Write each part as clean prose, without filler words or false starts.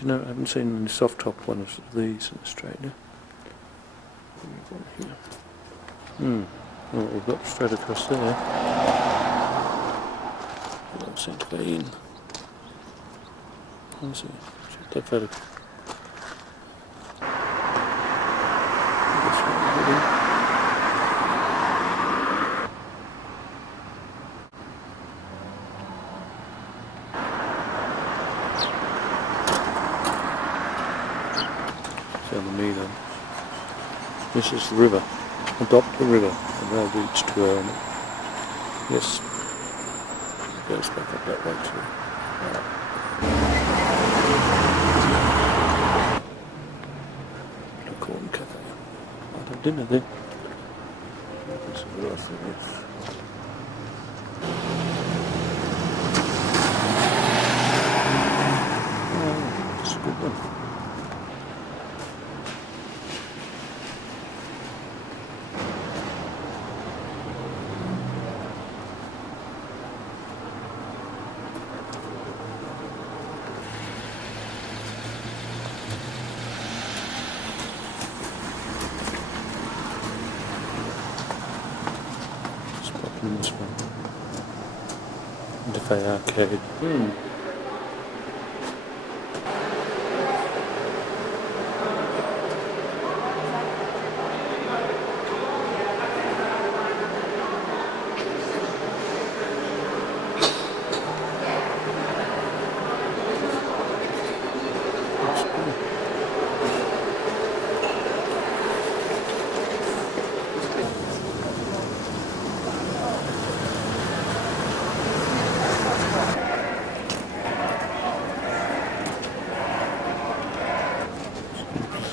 Do you know, I haven't seen any soft top ones of these in Australia. One here. Well, we've got straight across there. I don't seem to be in. Let's see. Check that photo. Down the knee then. This is the river. Adopt the river. And they'll reach to yes. It goes back up that way too. A corn cafe. I'll have dinner there. Let's see what else there is. Oh, that's a good one. This one. Sante Fe arcade.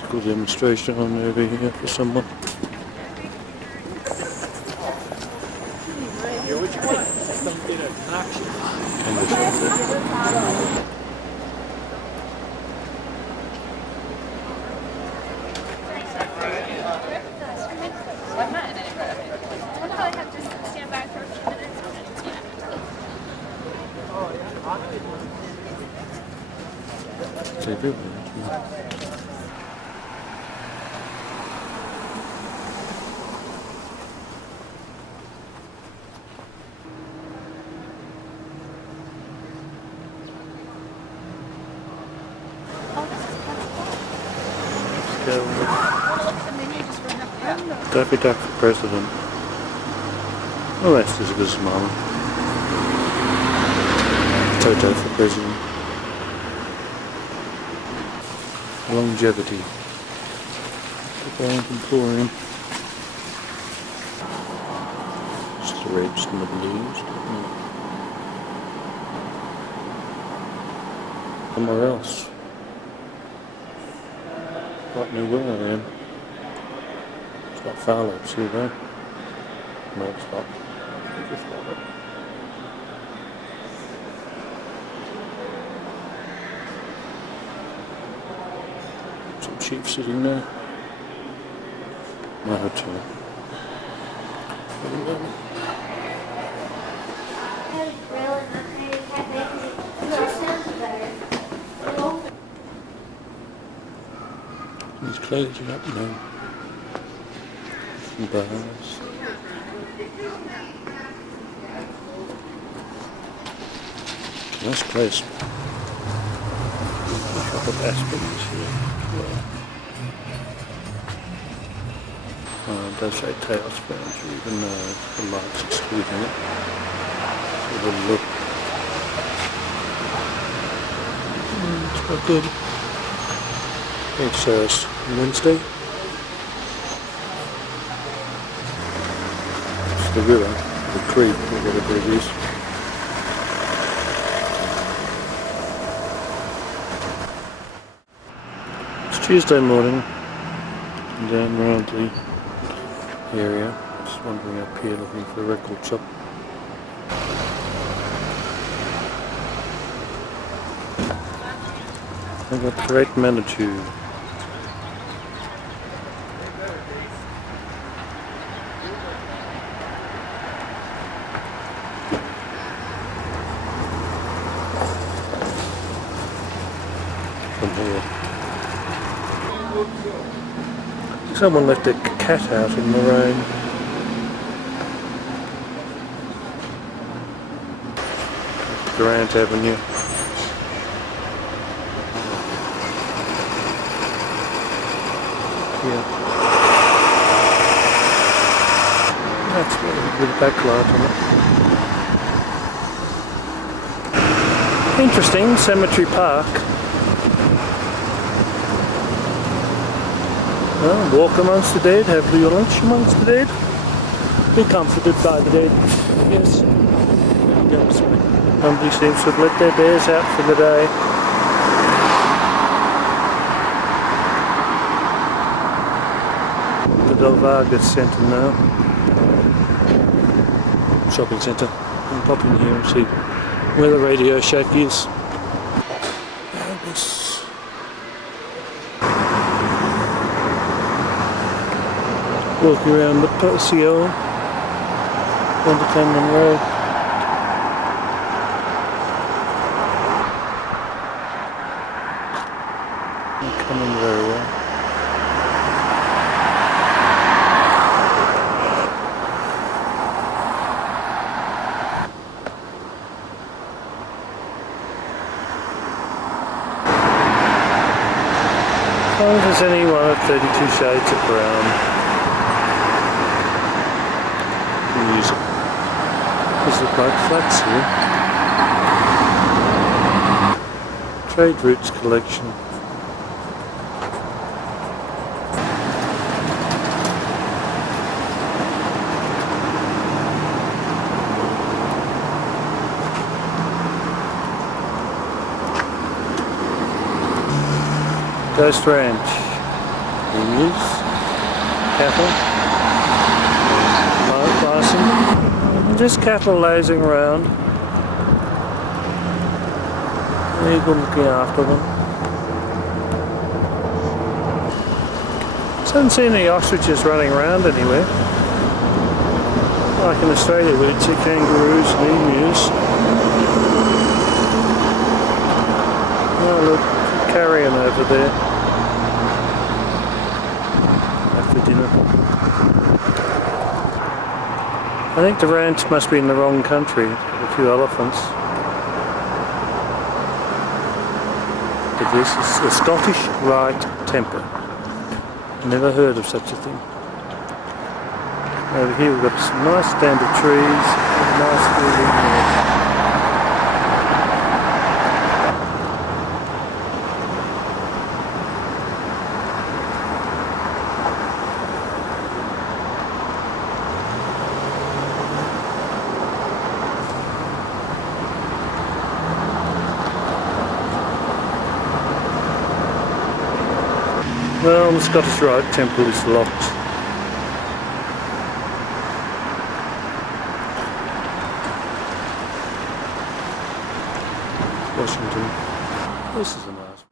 Good demonstration on over here for someone. Daffy Duck for president. Oh, that's as good as Mama. Toto for president. Longevity. The Bank Emporium. Just the reds and the blues. Somewhere else. Quite new where I am. It's not far, let's see though. No, it's not. It's just like it. Some sheep sitting there. My hotel. These closing up now. Some bars. Nice place. A couple of aspens here. It does say tailspans, even though the light's excluding it. Have a look. It's quite good. It's Wednesday. It's the river, the creek, or whatever it is. It's Tuesday morning, down around the area. Just wandering up here looking for a record shop. I've got Great Manitou. from here. Someone left a cat out in the rain. Grant Avenue. Yeah. That's got a bit of backlight on it. Interesting, Cemetery Park. Well, walk amongst the dead, have your lunch amongst the dead. Be comforted by the dead. Yes. Somebody seems to have let their bears out for the day. The Del Vargas Centre now. Shopping centre. I'll pop in here and see where the Radio Shack is. Walking around the Paseo on the Cameron Road. Not coming very well. I don't know if there's any one of 32 shades of brown. Music. These look like flats here. Trade Routes Collection. Ghost Ranch. Emus. Cattle. Just cattle lazing around. An eagle looking after them. So I haven't seen any ostriches running around anywhere. Like in Australia where you'd see kangaroos and emus. Oh look, carrion over there. After dinner. I think the ranch must be in the wrong country, a few elephants. But this is a Scottish Rite Temple. Never heard of such a thing. Over here we've got some nice stand of trees, and a nice building there. Well, the Scottish Rite Temple is locked. Washington. This is a nice.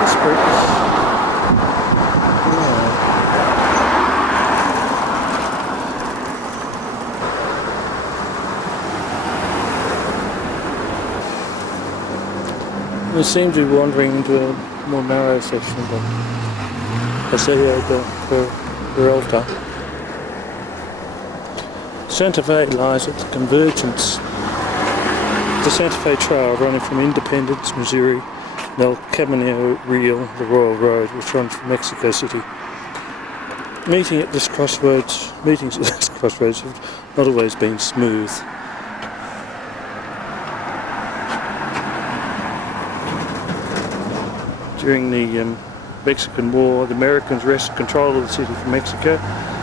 This bricks. We seem to be wandering into a more narrow section of the Paseo de Peralta. Sante Fe lies at the convergence of the Sante Fe Trail running from Independence, Missouri, and El Camino Real, the Royal Road, which runs from Mexico City. Meetings at this crossroads have not always been smooth. During the Mexican War, the Americans wrested control of the city from Mexico,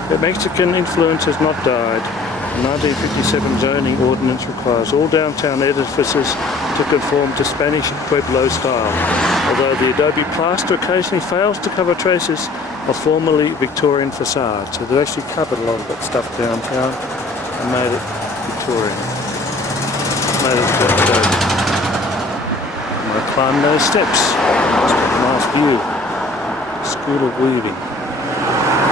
but Mexican influence has not died. The 1957 zoning ordinance requires all downtown edifices to conform to Spanish Pueblo style, although the adobe plaster occasionally fails to cover traces of formerly Victorian facades. So they've actually covered a lot of that stuff downtown and made it Victorian. Made it adobe. I'm going to climb those steps. Nice view. School of Weaving.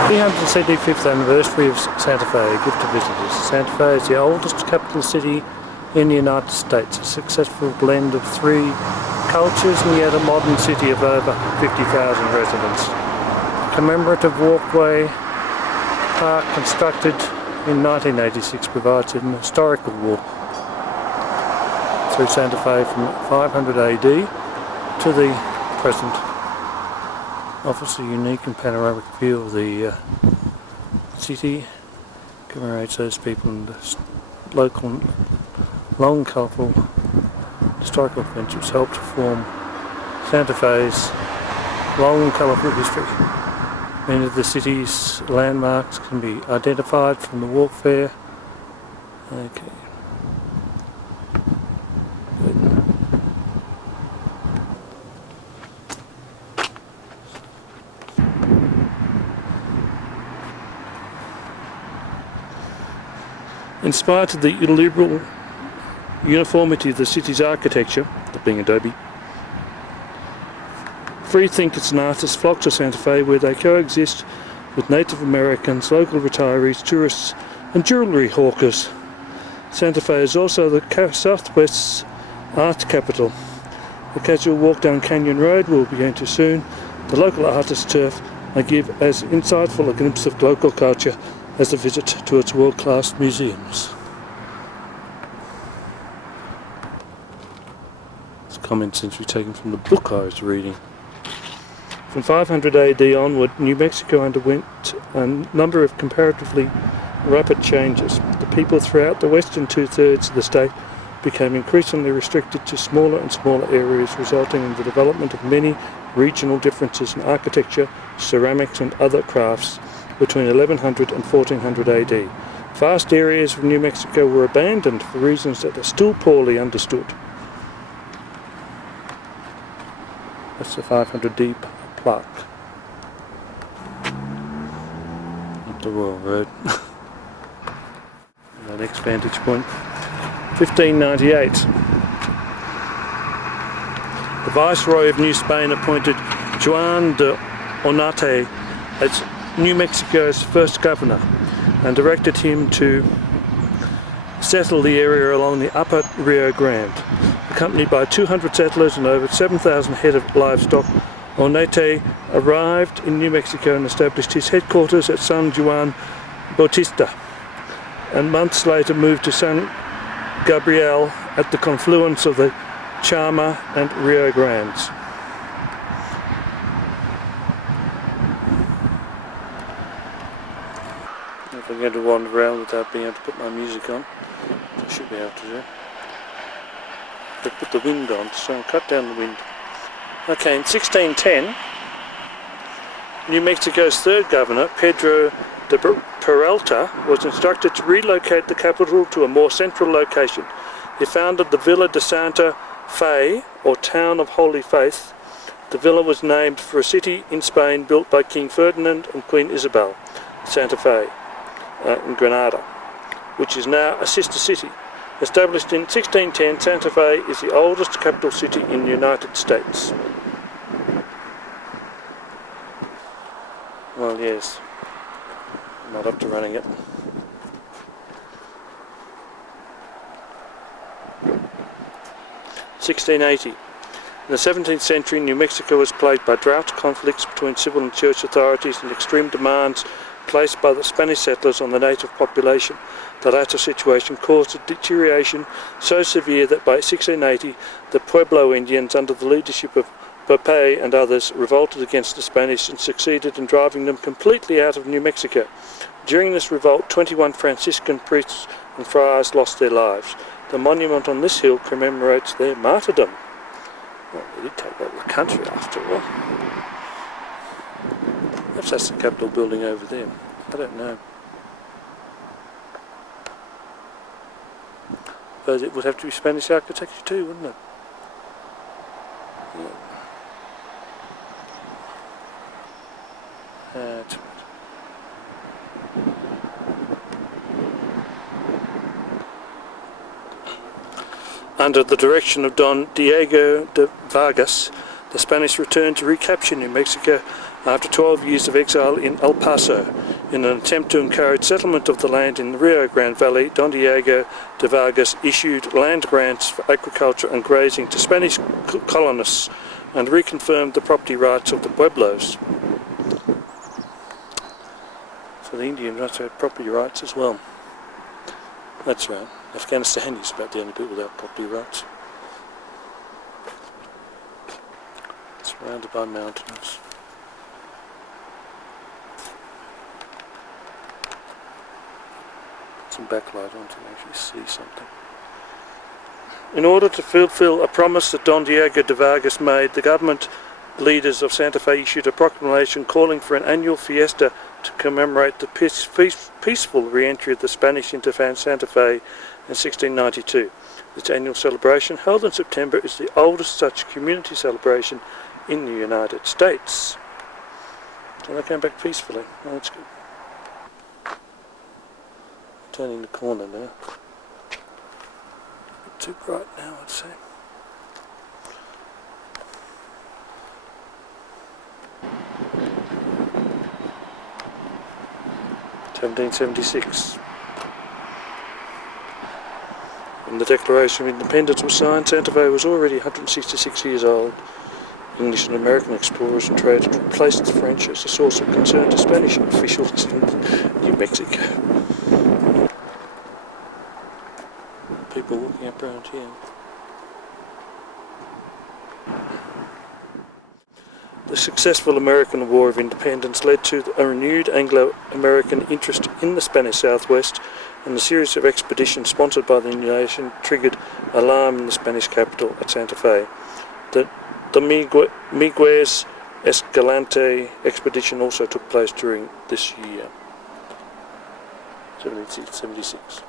375th anniversary of Sante Fe, a gift to visitors. Sante Fe is the oldest capital city in the United States, a successful blend of three cultures and yet a modern city of over 50,000 residents. A commemorative walkway park constructed in 1986 provides an historical walk through Sante Fe from 500 AD to the present. Offers a unique and panoramic view of the city, commemorates those people and the local long colourful historical events which helped to form Sante Fe's long colourful history. Many of the city's landmarks can be identified from the walkfare. Okay. In spite of the illiberal uniformity of the city's architecture, that being adobe, free thinkers and artists flock to Sante Fe where they coexist with Native Americans, local retirees, tourists and jewellery hawkers. Sante Fe is also the Southwest's art capital. A casual walk down Canyon Road will begin too soon. The local artist turf may give as insightful a glimpse of local culture as a visit to its world-class museums. This comment seems to be taken from the book I was reading. From 500 AD onward, New Mexico underwent a number of comparatively rapid changes. The people throughout the western two-thirds of the state became increasingly restricted to smaller and smaller areas, resulting in the development of many regional differences in architecture, ceramics and other crafts between 1100 and 1400 AD. Vast areas of New Mexico were abandoned for reasons that are still poorly understood. That's the 500 deep plaque. Up the Royal Road. The next vantage point. 1598. The Viceroy of New Spain appointed Juan de Onate as New Mexico's first governor and directed him to settle the area along the upper Rio Grande. Accompanied by 200 settlers and over 7,000 head of livestock, Onate arrived in New Mexico and established his headquarters at San Juan Bautista, and months later moved to San Gabriel at the confluence of the Chama and Rio Grandes. If I'm going to wander around without being able to put my music on, I should be able to do. But put the wind on, so I'll cut down the wind. Okay, in 1610, New Mexico's third governor, Pedro de Peralta, was instructed to relocate the capital to a more central location. He founded the Villa de Sante Fe, or Town of Holy Faith. The villa was named for a city in Spain built by King Ferdinand and Queen Isabel, Sante Fe, in Granada, which is now a sister city. Established in 1610, Sante Fe is the oldest capital city in the United States. Well, yes, I'm not up to running it. (1680). In the 17th century, New Mexico was plagued by drought, conflicts between civil and church authorities, and extreme demands placed by the Spanish settlers on the native population. The latter situation caused a deterioration so severe that by 1680 the Pueblo Indians, under the leadership of Pope and others, revolted against the Spanish and succeeded in driving them completely out of New Mexico. During this revolt, 21 Franciscan priests and friars lost their lives. The monument on this hill commemorates their martyrdom. Well, they did take over the country after all. Perhaps that's the Capitol building over there. I don't know. But it would have to be Spanish architecture too, wouldn't it? Yeah. That's right. Under the direction of Don Diego de Vargas, the Spanish returned to recapture New Mexico after 12 years of exile in El Paso. In an attempt to encourage settlement of the land in the Rio Grande Valley, Don Diego de Vargas issued land grants for agriculture and grazing to Spanish colonists and reconfirmed the property rights of the Pueblos. So the Indians must have property rights as well. That's right. Afghanistan is about the only people without property rights. Surrounded by mountains. Some backlight on to actually see something. In order to fulfill a promise that Don Diego de Vargas made, the government leaders of Sante Fe issued a proclamation calling for an annual fiesta to commemorate the peaceful re-entry of the Spanish into Sante Fe in 1692. This annual celebration, held in September, is the oldest such community celebration in the United States. So they came back peacefully. Oh, that's good. Turning the corner now. Too bright now, I'd say. (1776). When the Declaration of Independence was signed, Sante Fe was already 166 years old. English and American explorers and traders replaced the French as a source of concern to Spanish officials in New Mexico. People walking up around here. The successful American War of Independence led to a renewed Anglo-American interest in the Spanish Southwest, and a series of expeditions sponsored by the nation triggered alarm in the Spanish capital at Sante Fe. The Miguez Escalante expedition also took place during this year, 1776.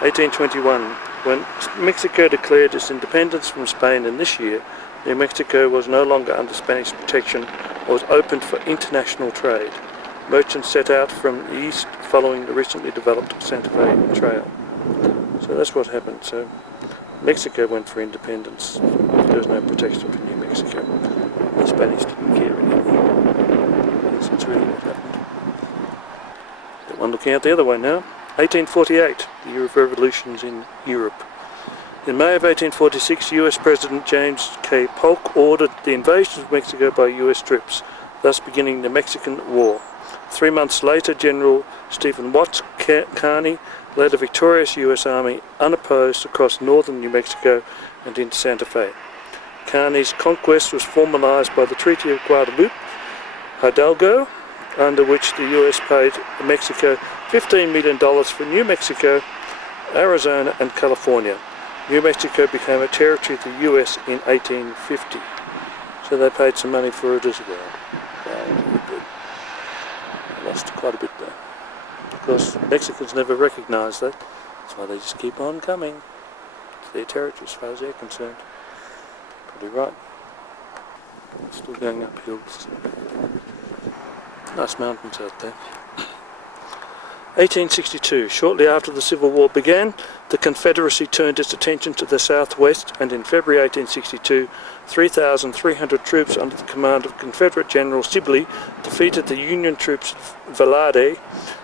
1821, when Mexico declared its independence from Spain, and this year New Mexico was no longer under Spanish protection and was opened for international trade. Merchants set out from the east following the recently developed Sante Fe Trail. So that's what happened. So Mexico went for independence. There was no protection for New Mexico. The Spanish didn't care anything. That's really what happened. Got one looking out the other way now. 1848, the year of revolutions in Europe. In May of 1846, US President James K. Polk ordered the invasion of Mexico by US troops, thus beginning the Mexican War. 3 months later, General Stephen Watts Kearny led a victorious US Army unopposed across northern New Mexico and into Sante Fe. Kearny's conquest was formalized by the Treaty of Guadalupe Hidalgo, under which the US paid Mexico $15 million for New Mexico, Arizona and California. New Mexico became a territory of the US in 1850. So they paid some money for it as well. They lost quite a bit there. Of course, Mexicans never recognised that. That's why they just keep on coming. It's their territory as far as they're concerned. Probably right. Still going up hills. Nice mountains out there. 1862. Shortly after the Civil War began, the Confederacy turned its attention to the southwest, and in February 1862, 3,300 troops under the command of Confederate General Sibley defeated the Union troops at Valade,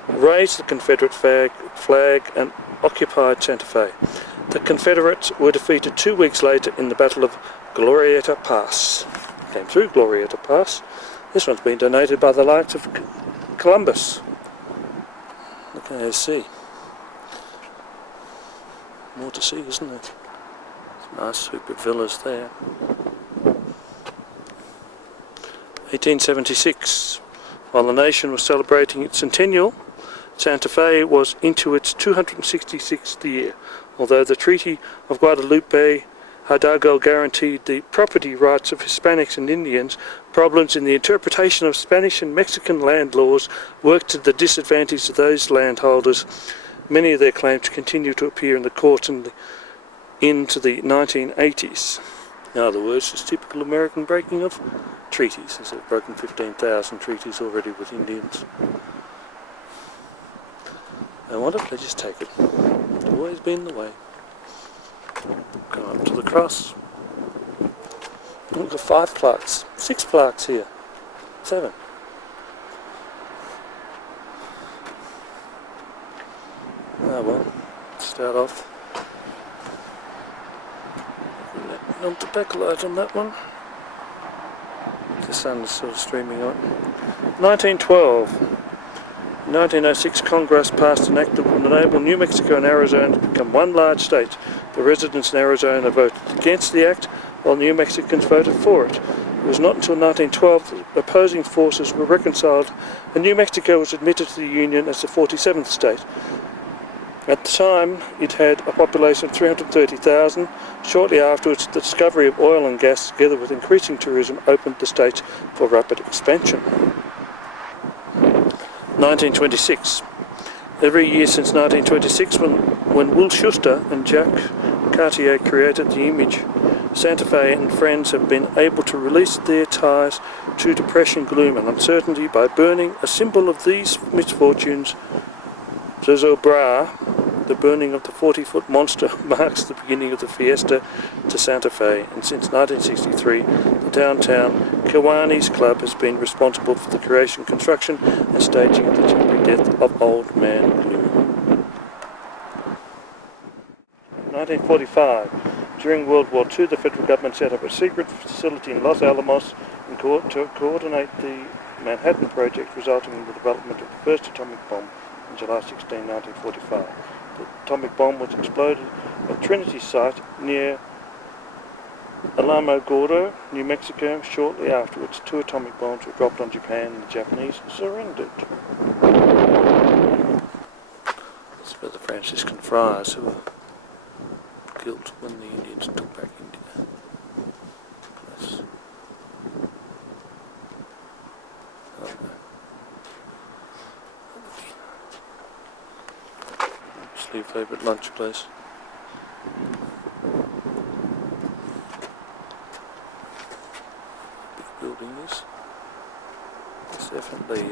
raised the Confederate flag and occupied Sante Fe. The Confederates were defeated 2 weeks later in the Battle of Glorieta Pass. Came through Glorieta Pass. This one's been donated by the likes of Columbus. Look at AEST. More to see, isn't there? Some nice super villas there. 1876. While the nation was celebrating its centennial, Sante Fe was into its 266th year. Although the Treaty of Guadalupe Hidalgo guaranteed the property rights of Hispanics and Indians, problems in the interpretation of Spanish and Mexican land laws worked to the disadvantage of those landholders. Many of their claims continue to appear in the courts into the 1980s. In other words, it's typical American breaking of treaties, as they've broken 15,000 treaties already with Indians. And what if they just take it? It's always been the way. Come up to the cross. We've got 5 plaques, 6 plaques here, 7. Oh well, start off. Not the backlight on that one. The sun's sort of streaming on. 1912. In 1906, Congress passed an act that would enable New Mexico and Arizona to become one large state. The residents in Arizona voted against the act, while New Mexicans voted for it. It was not until 1912 that opposing forces were reconciled and New Mexico was admitted to the Union as the 47th state. At the time, it had a population of 330,000. Shortly afterwards, the discovery of oil and gas, together with increasing tourism, opened the state for rapid expansion. 1926. Every year since 1926, when Will Schuster and Jacques Cartier created the image, Sante Fe and friends have been able to release their ties to depression, gloom and uncertainty by burning a symbol of these misfortunes. Zozo Bra, the burning of the 40-foot monster, marks the beginning of the fiesta to Sante Fe, and since 1963, the downtown Kiwanis Club has been responsible for the creation, construction and staging of the temporary death of Old Man Gloom. 1945. During World War II, the federal government set up a secret facility in Los Alamos to coordinate the Manhattan Project, resulting in the development of the first atomic bomb on July 16, 1945. The atomic bomb was exploded at Trinity site near Alamo Gordo, New Mexico. Shortly afterwards, 2 atomic bombs were dropped on Japan and the Japanese surrendered. That's about the Franciscan friars who were killed when the Indians took back India. Yes. Sleep favourite lunch place. Big building this. It's definitely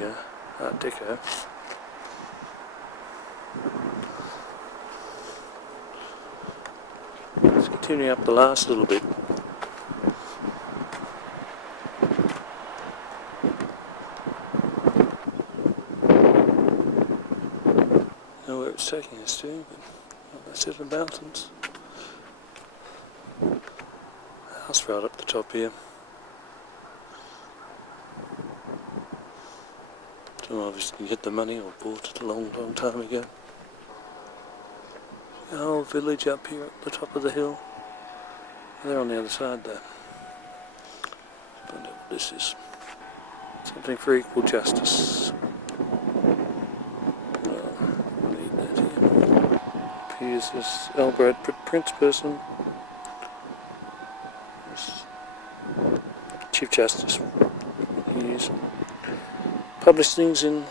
Art Deco. Let's continue up the last little bit. Know where it's taking us to, but not that set of mountains. House right up the top here. So obviously you get the money or bought it a long time ago. The whole village up here at the top of the hill. They're on the other side there. Find out what this is. Something for equal justice. Read that here. Here's this Albright Prince person. This Chief Justice. He's published things in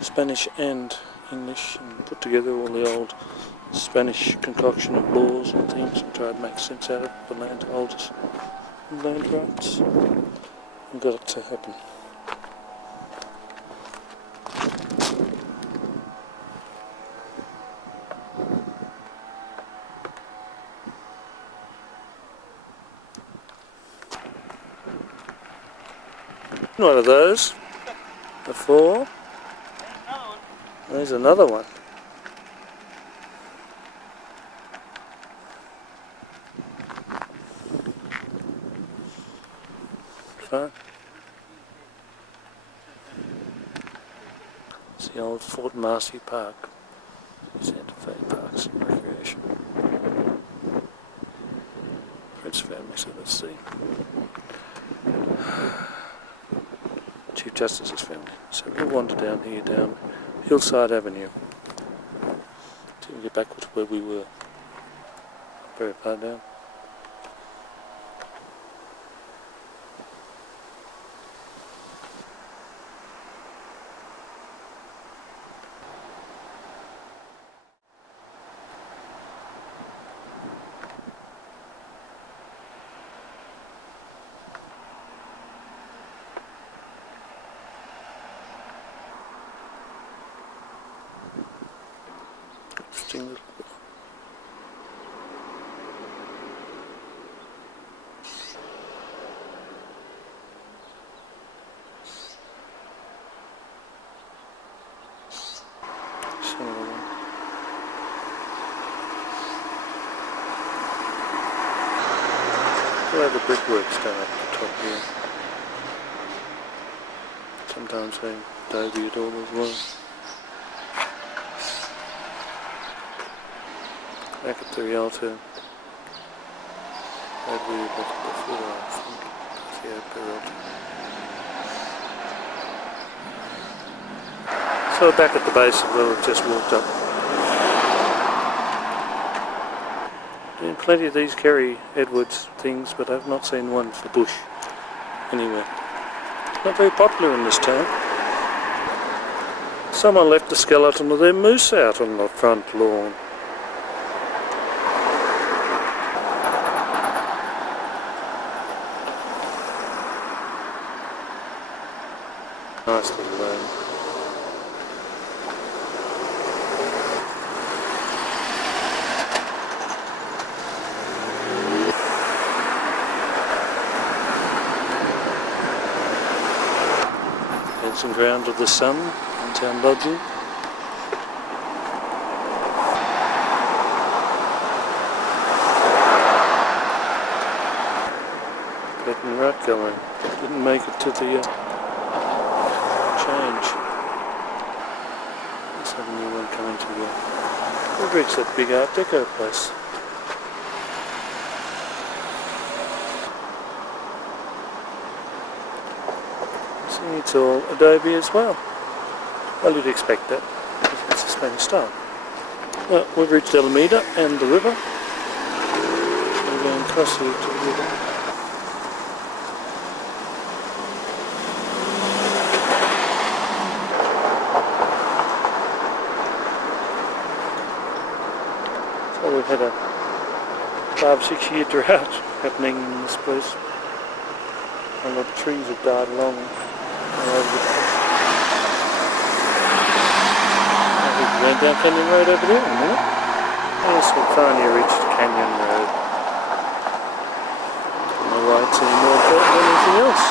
Spanish and English and put together all the old Spanish concoction of laws and things and tried to make sense out of it for landholders and land rights, and got it to happen. One of those before. There's another one. Fun. It's the old Fort Marcy Park, Sante Fe Parks and Recreation. Prince family, so let's see. Chief Justice's family. So we'll wander down here, down Hillside Avenue, till we get back to where we were, very far down. Interesting little some of them. We'll have the brickworks done up the top here. Sometimes they adobe it all as well. Back at the Rialto. I'd really look before I think. So back at the base of where we've just walked up. And plenty of these Kerry Edwards things, but I've not seen one for bush anywhere. Not very popular in this town. Someone left a skeleton of their moose out on the front lawn. Nice little lane. Fencing ground of the Sun in town lodging. Getting right going. Didn't make it to the change. Let's have a new one coming to you. We've reached that big Art Deco place. See, it's all adobe as well. Well, you'd expect that, because it's the Spanish style. Well, we've reached Alameda and the river. We're going across here to the river. We've had a 5-6 year drought happening in this place. And the trees have died along all over the place. We're going down Canyon Road over there in a minute. Yes, we've finally reached Canyon Road. My right's any more important than anything else.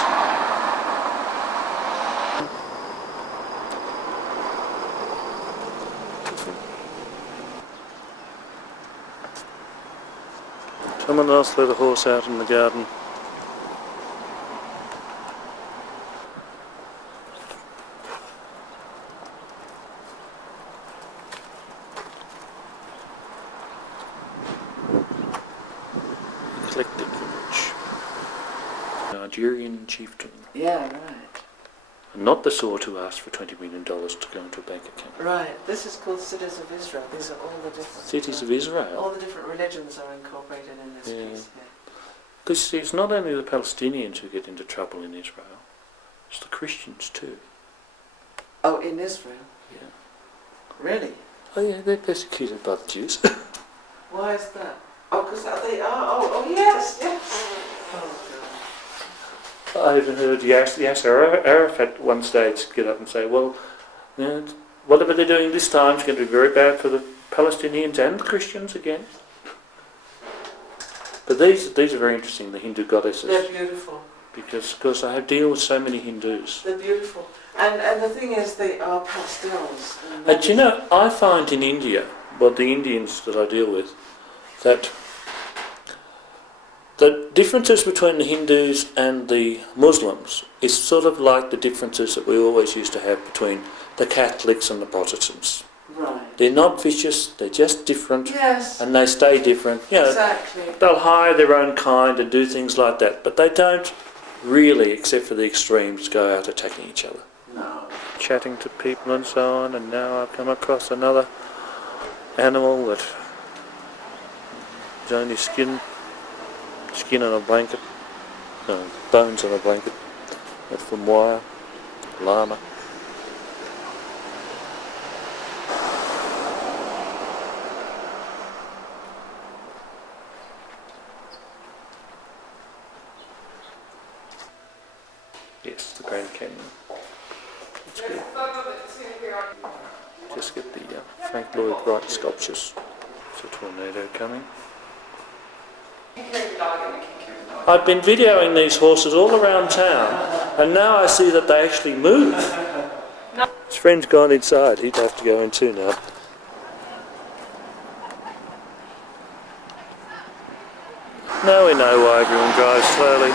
Someone else let a horse out in the garden. Eclectic image. Nigerian chieftain. Yeah, right. And not the sort who asked for $20 million to go into a bank account. Right. This is called Cities of Israel. These are all the different... Cities of Israel? All the different religions are incorporated in this piece. Yeah. Because see, it's not only the Palestinians who get into trouble in Israel, it's the Christians too. Oh, in Israel? Yeah. Really? Oh yeah, they're persecuted by the Jews. Why is that? Oh, because they are... Oh, yes, yes. Oh, God. I even heard Yasser Arafat at one stage get up and say, well, you know, whatever they're doing this time is going to be very bad for the Palestinians and the Christians again. But these are very interesting, the Hindu goddesses. They're beautiful. Because I have deal with so many Hindus. They're beautiful. And the thing is, they are pastels. And you know, I find in India, well, the Indians that I deal with, that the differences between the Hindus and the Muslims is sort of like the differences that we always used to have between the Catholics and the Protestants. Right. They're not vicious, they're just different. Yes. And they stay different. You know, exactly. they'll hire their own kind and do things like that, but they don't really, except for the extremes, go out attacking each other. No. Chatting to people and so on, and now I've come across another animal that is only skin on a blanket, no, bones on a blanket, that's from wire, llama. Yes, the Grand Canyon. That's good. Just get the Frank Lloyd Wright sculptures. There's a tornado coming. I've been videoing these horses all around town, and now I see that they actually move. His friend's gone inside, he'd have to go in too now. Now we know why everyone drives slowly.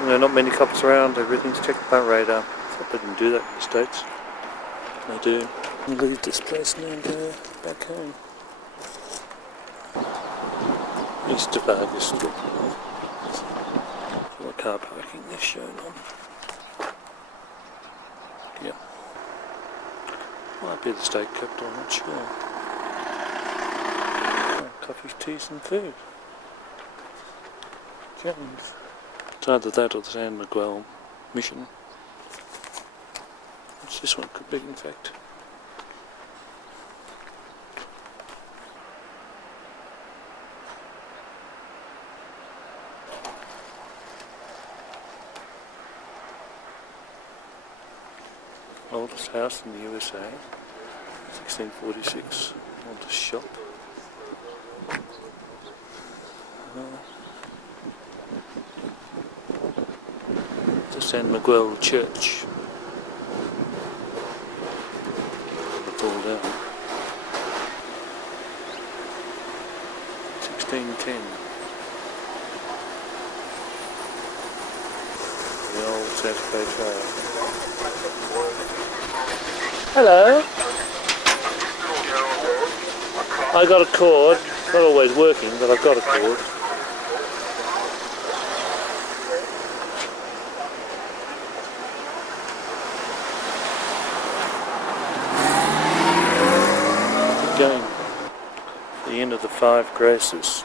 You know, not many cops around, everything's checked by radar. I thought they didn't do that in the States. They do. We'll leave this place now and go back home. East of Vargas Street. For the car parking they're shown on. Yep. Might be the state capital, I'm not sure. Oh, coffee, teas and food. James. It's either that or the San Miguel mission. What's this one could be, in fact? Oldest house in the USA, 1646, oldest shop. The San Miguel Church. It's all down. 1610. The old Sante Fe Trail. Hello. I got a cord, not always working, but I've got a cord. Again, the end of the Five Graces.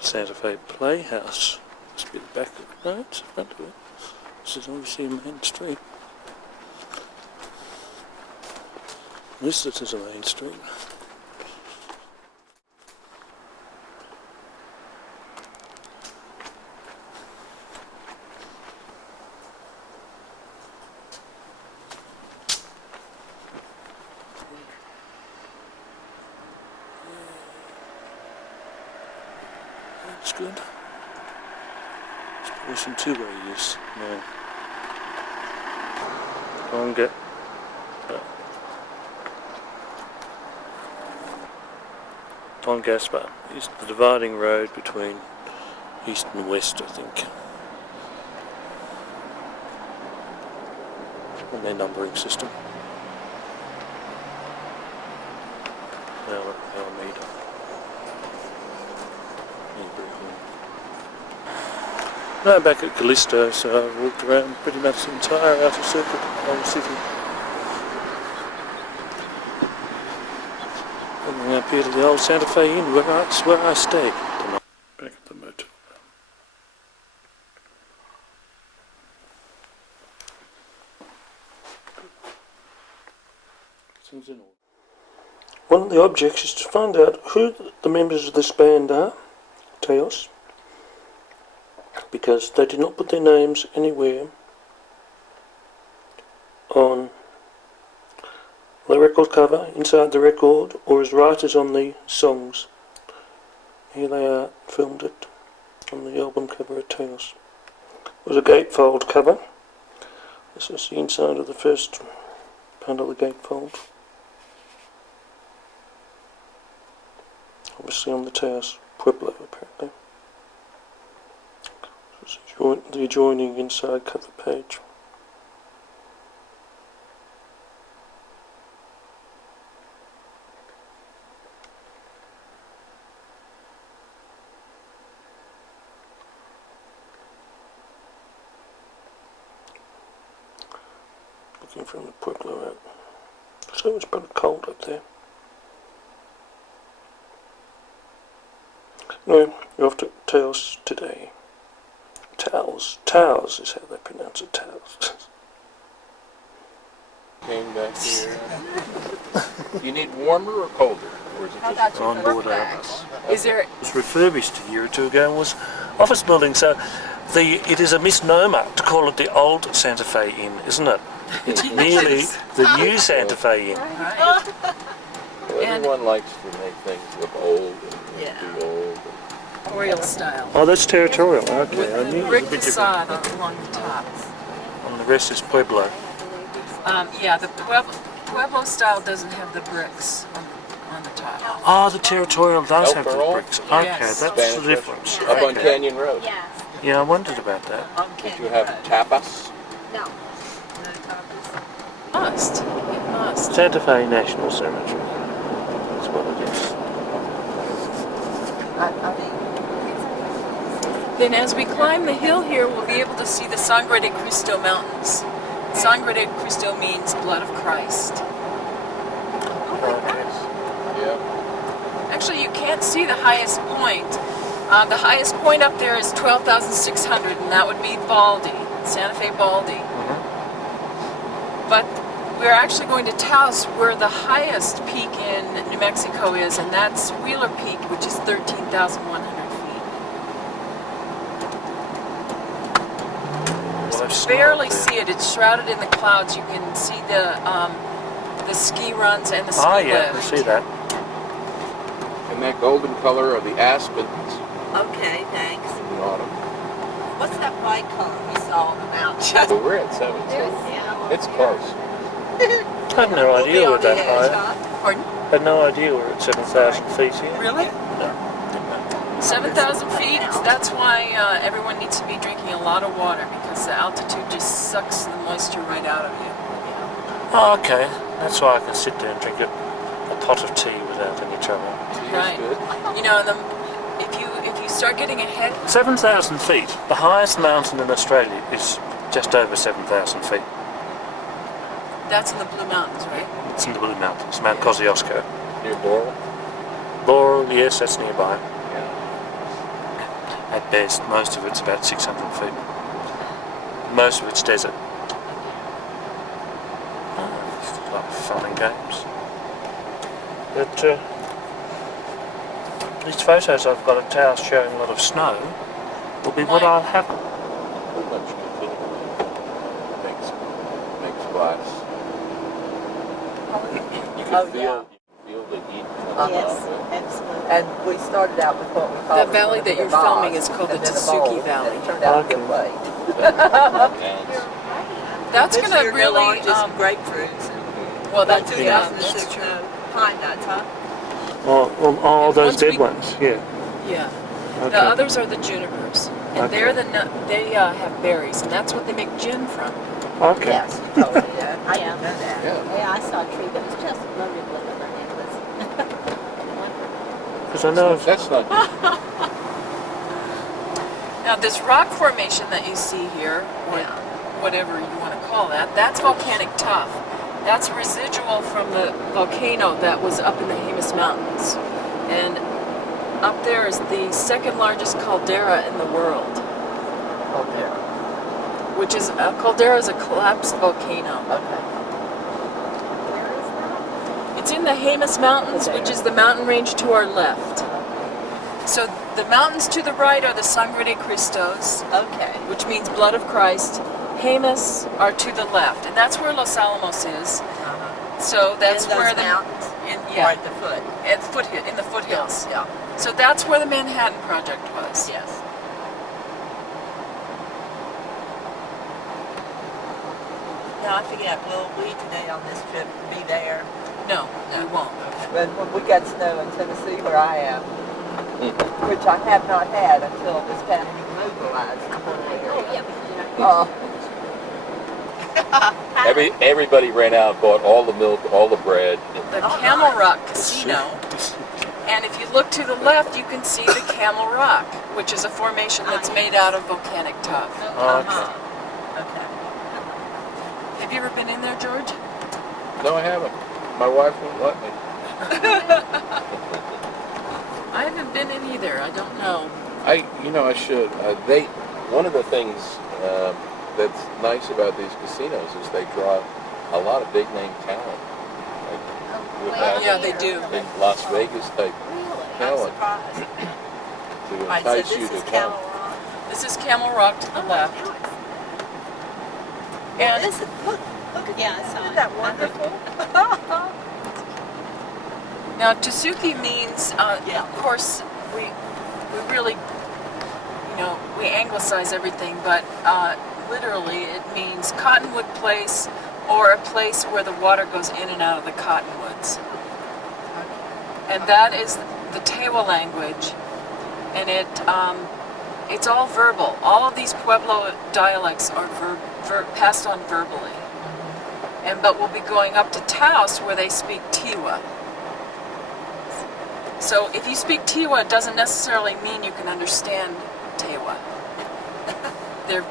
Sante Fe Playhouse. Must be the back of it. No, it's the front of it. This is obviously a main street. This is a main street. That's good. There's probably some two-way use now. Go and get Don Gaspar is the dividing road between east and west, I think. And their numbering system. Now we're at Alameda. Now I'm back at Callisto, so I've walked around pretty much the entire outer circle of the city. And then up here to the old Sante Fe Inn, where I stay. Back at the motel. Things in order. One of the objects is to find out who the members of this band are, Teos, because they did not put their names anywhere on the record cover, inside the record, or as writers on the songs. Here they are, filmed it on the album cover of Teos. It was a gatefold cover. This is the inside of the first part of the gatefold. Obviously on the Teos Pueblo, apparently. The adjoining inside cover page. Looking from the Pueblo out. So it's pretty cold up there. Anyway, you're off to Teos today. Towels is how they pronounce it, Towels. Came back here. You need warmer or colder? Or is it just On board Airbus. Is there? It was refurbished a year or two ago and was office building, so it is a misnomer to call it the old Sante Fe Inn, isn't it? It's merely the new Sante Fe Inn. Well, everyone likes to make things look old and be old. Oriole style. Oh, that's territorial. Okay, I knew it was a Brick bit different. facade along the top. And the rest is Pueblo. Yeah, the Pueblo style doesn't have the bricks on the top. Oh, the territorial does have the Elk bricks. Okay, Yes. that's Spanish the difference. Up on Canyon Road. Yes. Yeah, I wondered about that. Did you have tapas? No. Must. It must. Sante Fe National Cemetery. That's what it is. Then as we climb the hill here, we'll be able to see the Sangre de Cristo Mountains. Sangre de Cristo means blood of Christ. Okay. Yeah. Actually, you can't see the highest point. The highest point up there is 12,600, and that would be Baldy, Santa Fe Baldy. But we're actually going to Taos, where the highest peak in New Mexico is, and that's Wheeler Peak, which is 13,100 feet. Well, You that's barely not see it. It's shrouded in the clouds. You can see the ski runs and the ski Ah, lift. yeah, I see that. And that golden color of the aspens Okay, thanks. in the autumn. What's that white color we saw on the mountain? But we're at 17. It's close. I had no idea we're that high. Pardon? I had no idea we're at 7,000 feet here. Really? No, didn't know. 7,000 feet. That's why everyone needs to be drinking a lot of water, because the altitude just sucks the moisture right out of you. Oh, okay. That's why I can sit there and drink a pot of tea without any trouble. Right. Good. You know, if you start getting ahead, 7,000 feet. The highest mountain in Australia is just over 7,000 feet. that's in the Blue Mountains, right? It's in the Blue Mountains, Mount Kosciuszko. Near Laurel? Laurel, yes, that's nearby. Yeah. At best, most of it's about 600 feet. Most of it's desert. It's a lot of fun and games. But these photos I've got of Taos showing a lot of snow will be what I'll have. Pretty much continually makes glass. You can feel the heat coming Yes, off it. absolutely. And we started out with what we call The valley that you're filming is called the Tasuki Valley. It turned out a good way. Towns. That's This going to year, no really, oranges and grapefruits and well, that's, yeah, 2006 that's true. no pine nuts, huh? All those Once dead we- ones, yeah. Yeah. Okay. The others are the junipers, and Okay. they have berries, and that's what they make gin from. Okay. Yes, you told me that. I didn't know that. Yeah. Yeah, I saw a tree that was just loaded with them, and it was Because I know That's not Now, this rock formation that you see here, or whatever you want to call that, that's volcanic tuff. That's residual from the volcano that was up in the Jemez Mountains. And up there is the second largest caldera in the world, which is, a caldera is a collapsed volcano. where is that? It's in the Jemez Mountains, which is the mountain range to our left. So the mountains to the right are the Sangre de Cristos, Okay. which means blood of Christ. Jemez are to the left, and that's where Los Alamos is. So that's In those where the mountains, in, or yeah, at the foot. in the foothills. Yeah. So that's where the Manhattan Project was. Yes. Now I forget, will we today on this trip be there? No, we won't. When we got snow in Tennessee where I am, which I have not had until this family mobilized. Oh, yeah, because you're not Everybody ran out and bought all the milk, all the bread. The Camel Rock Casino. And if you look to the left, you can see the Camel Rock, which is a formation that's made out of volcanic tuff. okay. Okay. Have you ever been in there, George? No, I haven't. My wife won't let me. I haven't been in either. I don't know. I should. One of the things that's nice about these casinos is they draw a lot of big name talent. Like with that Yeah, they do. in Las Vegas type really. I'm talent surprised. to All right, so entice you this to is come. Camel Rock. This is Camel Rock to the left. And This is, look at Yeah, I saw isn't it. that wonderful? now Tasuki means, of course, we really, we anglicize everything, but literally it means Cottonwood Place or a place where the water goes in and out of the cottonwoods. And that is the Tewa language, and it's all verbal. All of these Pueblo dialects are passed on verbally. But we'll be going up to Taos where they speak Tewa. So if you speak Tewa, it doesn't necessarily mean you can understand Tewa.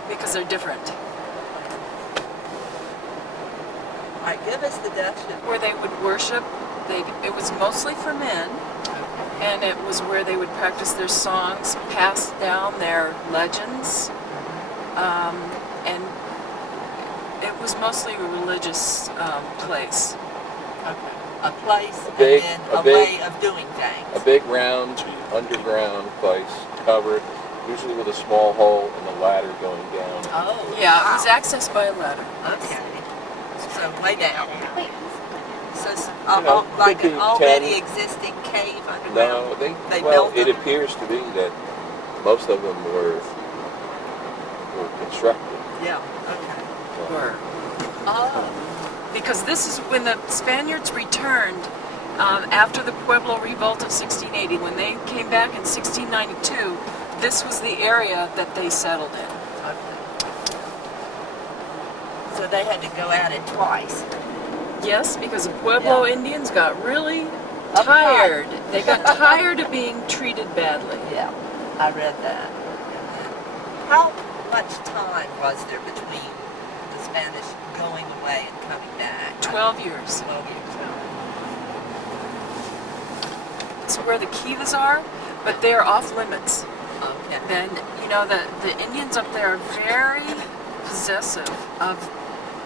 Because they're different. All right, give us the definition. Where they would worship, it was mostly for men, and it was where they would practice their songs, pass down their legends, and it was mostly a religious place. Okay. A place big- and a then a big- way of doing things. A big round underground place covered, usually with a small hole and a ladder going down. Oh, Yeah, it wow. was accessed by a ladder. Okay. So way down. So it's know, like could an be already 10. existing cave underground. No, They well, built it them? appears to be that most of them were constructed. Yeah. Okay. So, Were. Oh. Because this is when the Spaniards returned after the Pueblo Revolt of 1680. When they came back in 1692, this was the area that they settled in. Okay. So they had to go at it twice. Yes, because the Pueblo Yeah. Indians got really Uptight. tired. They got tired of being treated badly. Yeah, I read that. How much time was there between the Spanish going away and coming back? 12 years. 12 years. It's where the Kivas are, but they are off limits. Okay. Then, the Indians up there are very possessive of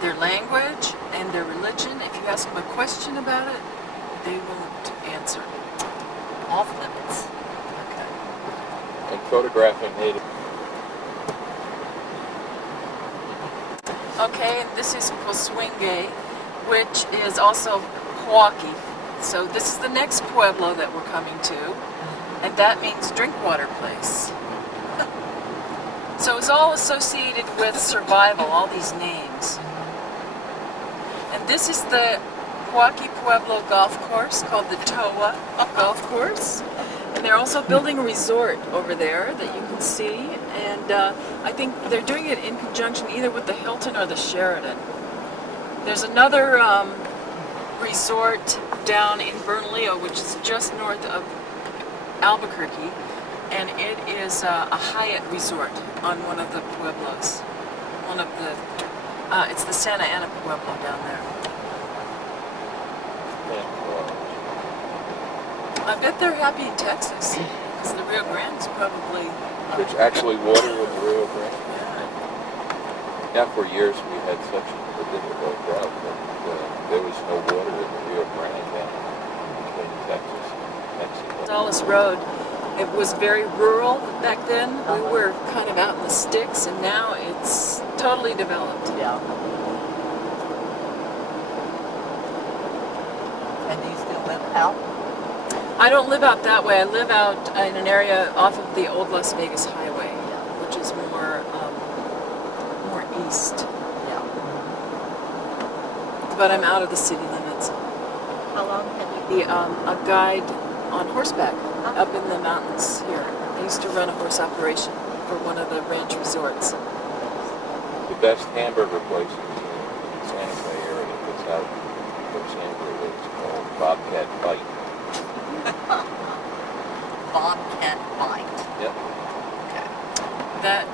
their language and their religion. If you ask them a question about it, they won't answer. Off limits. Okay. and photographing native. Okay, and this is Poswinge, which is also Hawaii. So this is the next pueblo that we're coming to, and that means drink water place. So it's all associated with survival, all these names. And this is the Hawaii Pueblo golf course called the Toa Golf Course. And they're also building a resort over there that you can see. And I think they're doing it in conjunction either with the Hilton or the Sheraton. There's another resort down in Bernalillo, which is just north of Albuquerque. And it is a Hyatt resort on one of the pueblos. It's the Santa Ana Pueblo down there. I bet they're happy in Texas, because the Rio Grande is probably... There's actually water in the Rio Grande. Yeah. Yeah, for years we had such a difficult drought that there was no water in the Rio Grande down between Texas and Mexico. Gonzales Road, it was very rural back then. We were kind of out in the sticks, and now it's totally developed. Yeah. And do you still live out? I don't live out that way. I live out in an area off of the old Las Vegas Highway, which is more east. Yeah. But I'm out of the city limits. How long have you A guide on horseback up in the mountains here. I used to run a horse operation for one of the ranch resorts. The best hamburger place in the Santa Fe area that's out from Santa Fe is called Bobcat Bite. Bobcat Bite. Yep. Okay. That's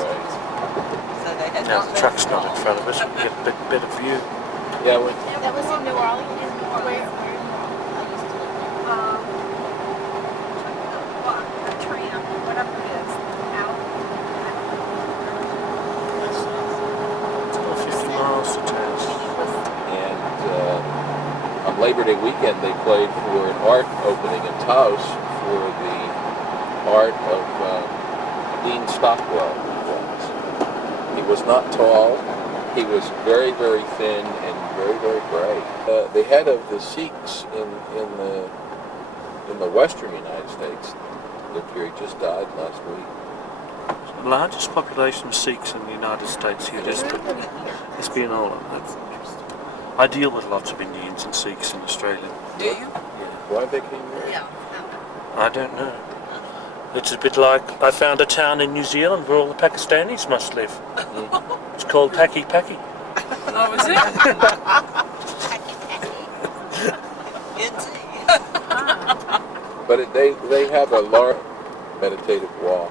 Right. So they had Now not the truck's not in front of us, we can get a bit better view. Yeah, we, That was in New Orleans. Where I used to live there. A tram, whatever it is, out. It's about 50 miles to town. and on Labor Day weekend they played for an art opening in Taos for the art of Dean Stockwell. He was not tall. He was very, very thin and very, very gray. The head of the Sikhs in the western United States lived here. He just died last week. The largest population of Sikhs in the United States here is Espanola. I deal with lots of Indians and Sikhs in Australia. Do you? Yeah. Why they came here? Yeah. I don't know. It's a bit like I found a town in New Zealand where all the Pakistanis must live. It's called Paki Paki. Oh, is it? Indeed. But they have a large meditative walk